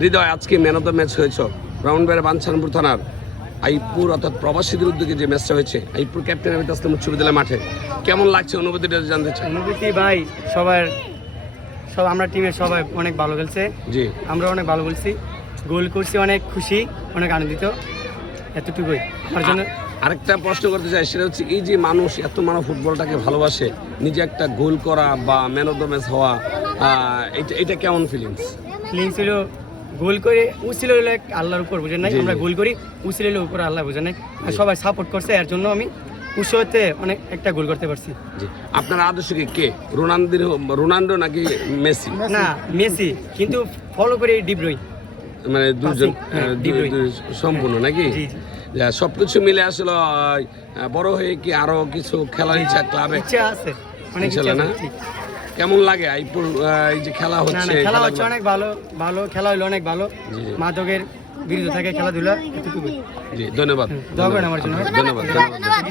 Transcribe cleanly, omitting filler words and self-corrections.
হৃদয়, আজকে man of the match হয়েছ ব্রাহ্মণবাড়িয়া বাঞ্ছারামপুর থানার আইপুর অর্থাৎ প্রবাসীদের উদ্যোগে যে ম্যাচটা হয়েছে, আইপুর ক্যাপ্টেন আবিদ আসলাম উচ্চ বিদ্যালয় মাঠে, কেমন লাগছে অনুভূতিটা জানতে চাই? অনুভূতি ভাই সব আমরা টিমের সবাই অনেক ভালো খেলছে, জি আমরা অনেক ভালো বলছি, গোল করছি, অনেক খুশি, অনেক আনন্দিত, এতটুকুই আমার জন্য। আরেকটা প্রশ্ন করতে চাই, সেটা হচ্ছে এই যে মানুষ এত মানুষ ফুটবলটাকে ভালোবাসে, নিজে একটা গোল করা বা ম্যান অফ দ্য ম্যাচ হওয়া, এটা কেমন ফিলিংস? ছিল গোল করে উছিল হলো এক আল্লাহর উপর, বুঝেন নাই? জি, আমরা জি। গোল করি উছিল হলো উপর আল্লাহ, বুঝেন নাই? আর সবাই সাপোর্ট করছে, এর জন্য আমি উৎসবতে অনেক একটা গোল করতে পারছি। জি, আপনার আদর্শ কে, রোনাল্ডো নাকি মেসি? না, মেসি, কিন্তু ফলো করি ডিব্রুইন। মানে দুজন হ্যাঁ, ডিব্রুইন। সম্পূর্ণ নাকি? জি, জি। সবকিছু মিলে আসলে বড় হয়ে কি আরো কিছু খেলার ইচ্ছা ক্লাবে ইচ্ছা আছে, অনেক ইচ্ছা ইনশাল্লাহ না? আছে, জি। কেমন লাগে আইপুর এই যে খেলা না, হচ্ছে? না, খেলা হচ্ছে অনেক ভালো, খেলা হলো অনেক ভালো, জি, জি। মাদকের বিরুদ্ধে থাকে খেলাধুলা, এতটুকুই। জি, ধন্যবাদ। দোয়া করেন আমার জন্য। ধন্যবাদ।